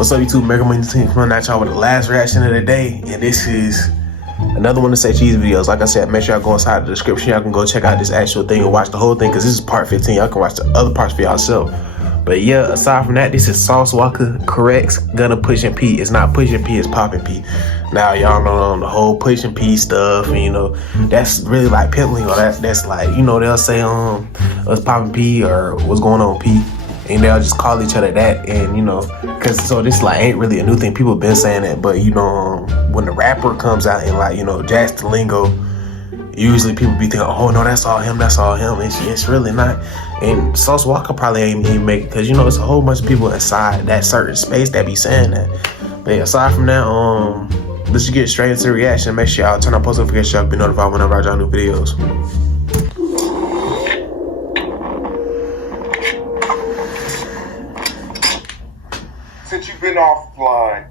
What's up, YouTube? Mega Money Team coming at y'all with the last reaction of the day, and this is another one of Say Cheese videos. Like I said, make sure y'all go inside the description. Y'all can go check out this actual thing and watch the whole thing, because this is part 15. Y'all can watch the other parts for yourself. But yeah, aside from that, this is Sauce Walka corrects Gunna pushing P. It's not pushing P, it's popping P. Now y'all know the whole pushing P stuff, and you know that's really like pimping, or that's like, you know, they'll say us popping P or what's going on P, and they'll just call each other that, and you know, cause so this like ain't really a new thing. People been saying that, but you know, when the rapper comes out and like, you know, jazz the lingo, usually people be thinking, oh no, that's all him, that's all him. It's really not. And Sauce Walka probably ain't even make it, because you know it's a whole bunch of people inside that certain space that be saying that. But yeah, aside from that, let's just get straight into the reaction. Make sure y'all turn on post notifications, y'all be notified whenever I drop new videos. Since you've been offline,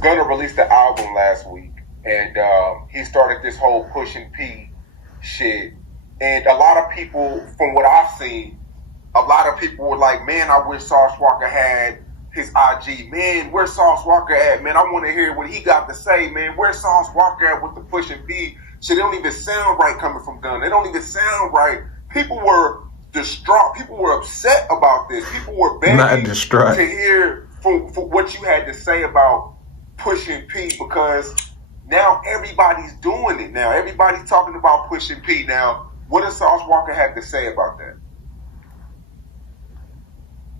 Gunna released the album last week, and he started this whole pushing P shit. And a lot of people, from what I've seen, a lot of people were like, man, I wish Sauce Walka had his IG. Man, where's Sauce Walka at? Man, I want to hear what he got to say, man. Where's Sauce Walka at with the pushing P shit? It don't even sound right coming from Gunna. It don't even sound right. People were distraught. People were upset about this. People were begging to hear for what you had to say about pushing P, because now everybody's doing it. Now everybody's talking about pushing P. Now, what does Sauce Walka have to say about that?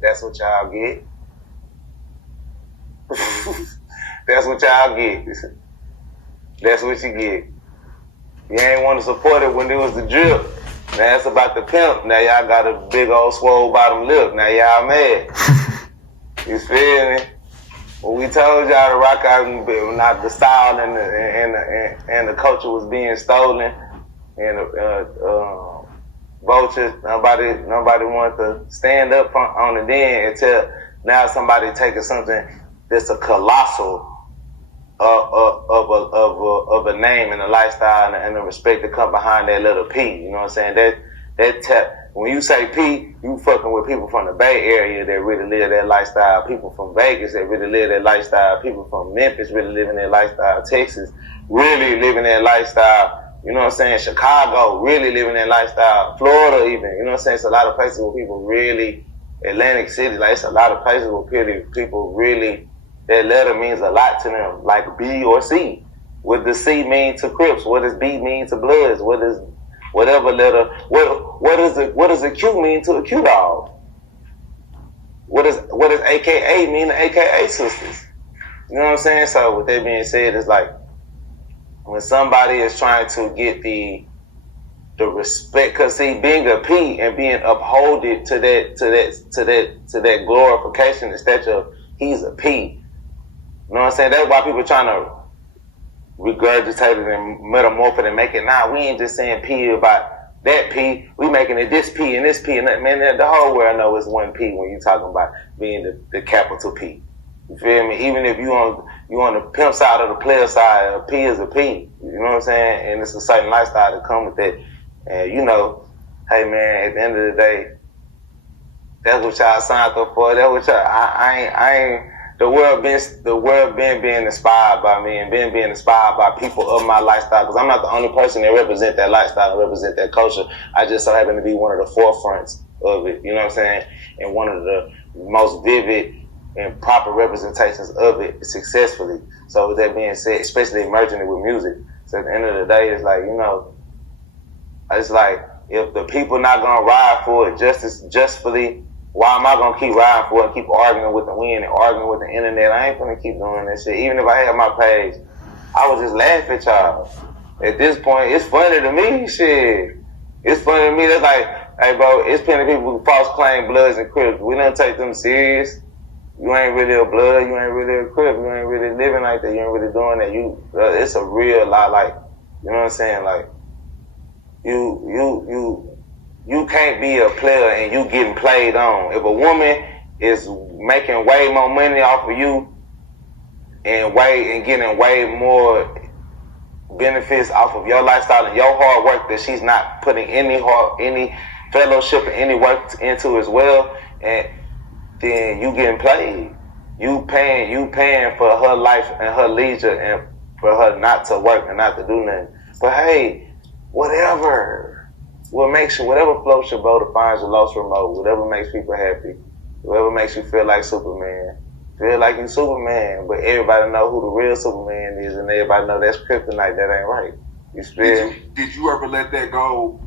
That's what y'all get. That's what y'all get. That's what you get. You ain't want to support it when it was the drip. Now it's about the pimp. Now y'all got a big old swole bottom lip. Now y'all mad. You feel me? When we told y'all to rock out, and not the style and the culture was being stolen, and vultures, nobody wanted to stand up on it then, until now somebody taking something that's a colossal of a name and a lifestyle and the respect to come behind that little P. You know what I'm saying? When you say P, you fucking with people from the Bay Area that really live that lifestyle, people from Vegas that really live that lifestyle, people from Memphis really living that lifestyle, Texas really living that lifestyle. You know what I'm saying? Chicago really living that lifestyle. Florida even. You know what I'm saying? It's a lot of places where people really, Atlantic City, like it's a lot of places where people really, that letter means a lot to them, like B or C. What does C mean to Crips? What does B mean to Bloods? What does whatever letter, what does a Q mean to a Q dog? What does AKA mean to AKA sisters? You know what I'm saying? So with that being said, it's like, when somebody is trying to get the respect, cause see, being a P and being upholded to that glorification and stature of he's a P. You know what I'm saying? That's why people trying to regurgitate it and metamorph it and make it. Nah, we ain't just saying P about that P. We making it this P and this P and that. Man, the whole world know it's one P when you talking about being the capital P. You feel me? Even if you on the pimp side or the player side, a P is a P. You know what I'm saying? And it's a certain lifestyle that come with it. And you know, hey man, at the end of the day, that's what y'all signed up for. That's what y'all. I ain't. The world been being inspired by me and been being inspired by people of my lifestyle. Because I'm not the only person that represent that lifestyle and represent that culture. I just so happen to be one of the forefronts of it. You know what I'm saying? And one of the most vivid and proper representations of it successfully. So with that being said, especially merging it with music. So at the end of the day, it's like, you know, it's like, if the people not gonna ride for it justly, why am I gonna keep riding for it and keep arguing with the wind and arguing with the internet? I ain't gonna keep doing that shit. Even if I had my page, I would just laugh at y'all. At this point, it's funny to me, shit. It's funny to me. That's like, hey bro, it's plenty of people who false claim Bloods and Crips. We don't take them serious. You ain't really a Blood, you ain't really a Crip, you ain't really living like that, you ain't really doing that. It's a real lot, like, you know what I'm saying? Like, you can't be a player and you getting played on. If a woman is making way more money off of you and getting way more benefits off of your lifestyle and your hard work that she's not putting any fellowship and any work into as well, and then you getting played. You paying for her life and her leisure and for her not to work and not to do nothing. But hey, whatever floats your boat or finds your lost remote, whatever makes people happy, whatever makes you feel like Superman. Feel like you Superman, but everybody know who the real Superman is, and everybody know that's kryptonite. That ain't right. You feel? Did you ever let that go?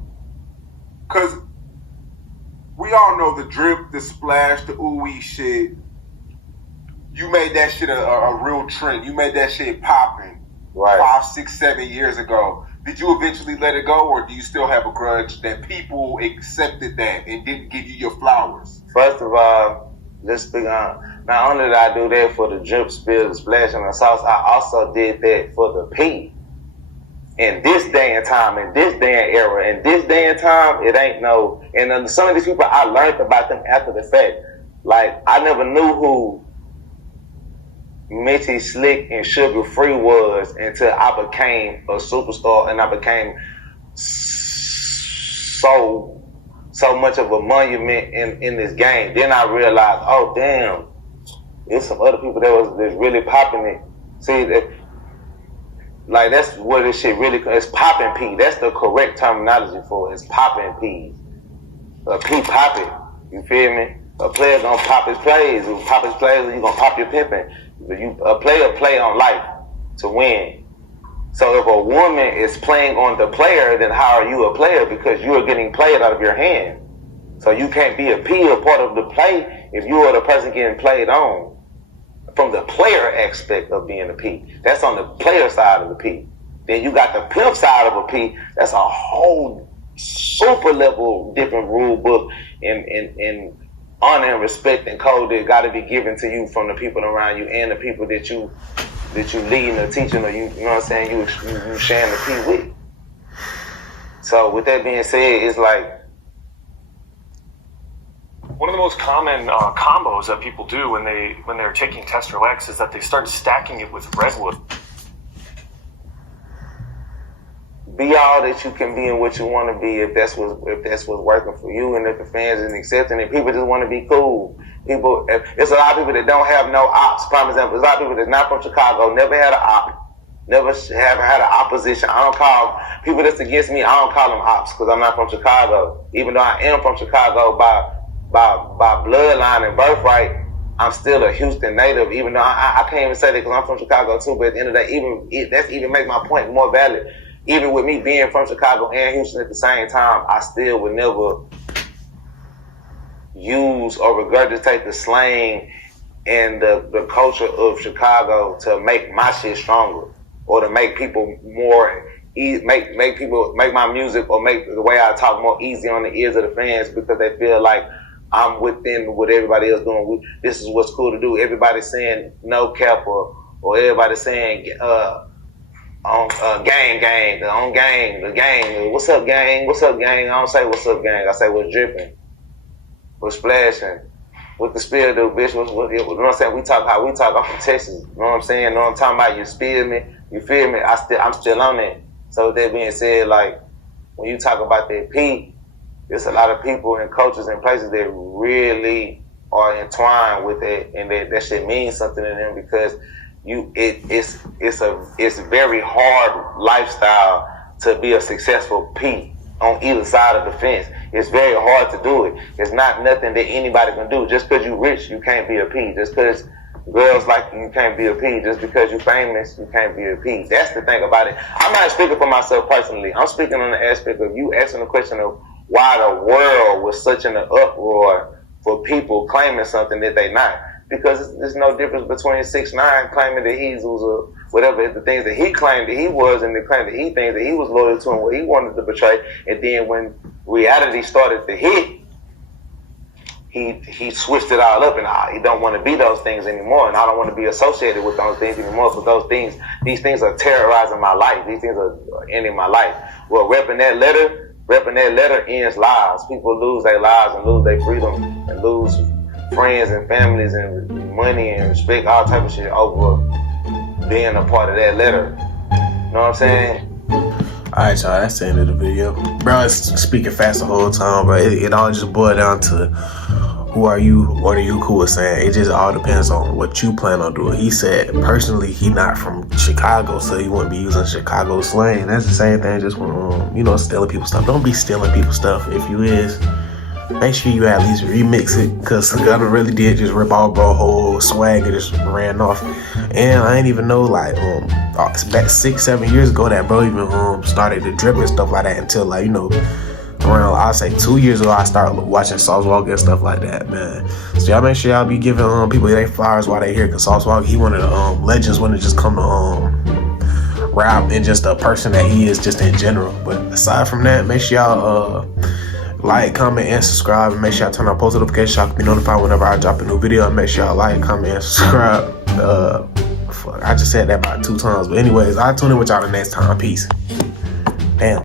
Cause we all know the drip, the splash, the ooey shit. You made that shit a real trend. You made that shit popping. Right. 5, 6, 7 years ago. Did you eventually let it go, or do you still have a grudge that people accepted that and didn't give you your flowers? First of all, let's speak on. Not only did I do that for the drip, spill, the splash, and the sauce, I also did that for the P. In this day and time, in this day and era, in this day and time, it ain't no. And some of these people, I learned about them after the fact. Like, I never knew who Mitty Slick and Sugar Free was until I became a superstar and I became so much of a monument in this game. Then I realized, oh damn, there's some other people that's really popping it. See that, like that's what this shit really is. Popping P. That's the correct terminology for it. It's popping P. P popping. You feel me? A player gonna pop his plays. If pop his plays, you gonna pop your pimping. A player play on life to win. So if a woman is playing on the player, then how are you a player? Because you are getting played out of your hand. So you can't be a P or part of the play if you are the person getting played on. From the player aspect of being a P. That's on the player side of the P. Then you got the pimp side of a P. That's a whole super level different rule book in honor and respect and code that got to be given to you from the people around you and the people that you leading or teaching, or you know what I'm saying, you sharing the P with. So with that being said, it's like one of the most common combos that people do when they're taking Tester X is that they start stacking it with Redwood. Be all that you can be and what you want to be, if that's what's working for you, and if the fans is accepting it. People just want to be cool. People, it's a lot of people that don't have no ops. Prime example, there's a lot of people that's not from Chicago, never had an op, never have had an opposition. I don't call people that's against me. I don't call them ops because I'm not from Chicago. Even though I am from Chicago by bloodline and birthright, I'm still a Houston native. Even though I can't even say that because I'm from Chicago too. But at the end of the day, that's even make my point more valid. Even with me being from Chicago and Houston at the same time, I still would never use or regurgitate the slang and the culture of Chicago to make my shit stronger, or to make people more make my music or make the way I talk more easy on the ears of the fans, because they feel like I'm within what everybody else doing. This is what's cool to do. Everybody's saying no cap or everybody's saying on gang, the gang. What's up, gang? What's up, gang? I don't say what's up, gang. I say what's dripping, what's splashing, what the spill do, bitch. You know what I'm saying? We talk how we talk. I'm from Texas. You know what I'm saying? You know what I'm talking about? You feel me? I'm still on it. So with that being said, like when you talk about that P, there's a lot of people and cultures and places that really are entwined with it, and that shit means something to them, because it's a very hard lifestyle to be a successful P on either side of the fence. It's very hard to do it. It's not nothing that anybody can do. Just because you rich, you can't be a P. Just because girls like you can't be a P. Just because you famous, you can't be a P. That's the thing about it. I'm not speaking for myself personally. I'm speaking on the aspect of you asking the question of why the world was such an uproar for people claiming something that they not. Because there's no difference between 6ix9ine claiming that he was whatever the things that he claimed that he was, and the claim that he thinks that he was loyal to and what he wanted to portray. And then when reality started to hit, he switched it all up, and he don't want to be those things anymore, and I don't want to be associated with those things anymore. So these things are terrorizing my life. These things are ending my life. Well, repping that letter ends lives. People lose their lives and lose their freedom and lose friends and families and money and respect, all type of shit over being a part of that letter. You know what I'm saying? Alright, y'all, that's the end of the video. Bro, it's speaking fast the whole time, bro. It all just boiled down to who are you? What are you cool with saying? It just all depends on what you plan on doing. He said personally he not from Chicago, so he wouldn't be using Chicago slang. That's the same thing, just when stealing people's stuff. Don't be stealing people's stuff. If you is, make sure you at least remix it, because Gunna really did just rip off bro whole swag and just ran off. And I ain't even know, like, back 6-7 years ago that bro even started to drip and stuff like that, until, like, around, I'll say 2 years ago, I started watching Sauce Walka and stuff like that, man. So y'all make sure y'all be giving people their flowers while they here, because Sauce Walka, he one of the legends when it just come to rap and just a person that he is just in general. But aside from that, make sure y'all like, comment, and subscribe, and make sure y'all turn on post notifications so y'all can be notified whenever I drop a new video. And make sure y'all like, comment, and subscribe. I just said that about 2 times, but anyways, I'll tune in with y'all the next time. Peace. Damn.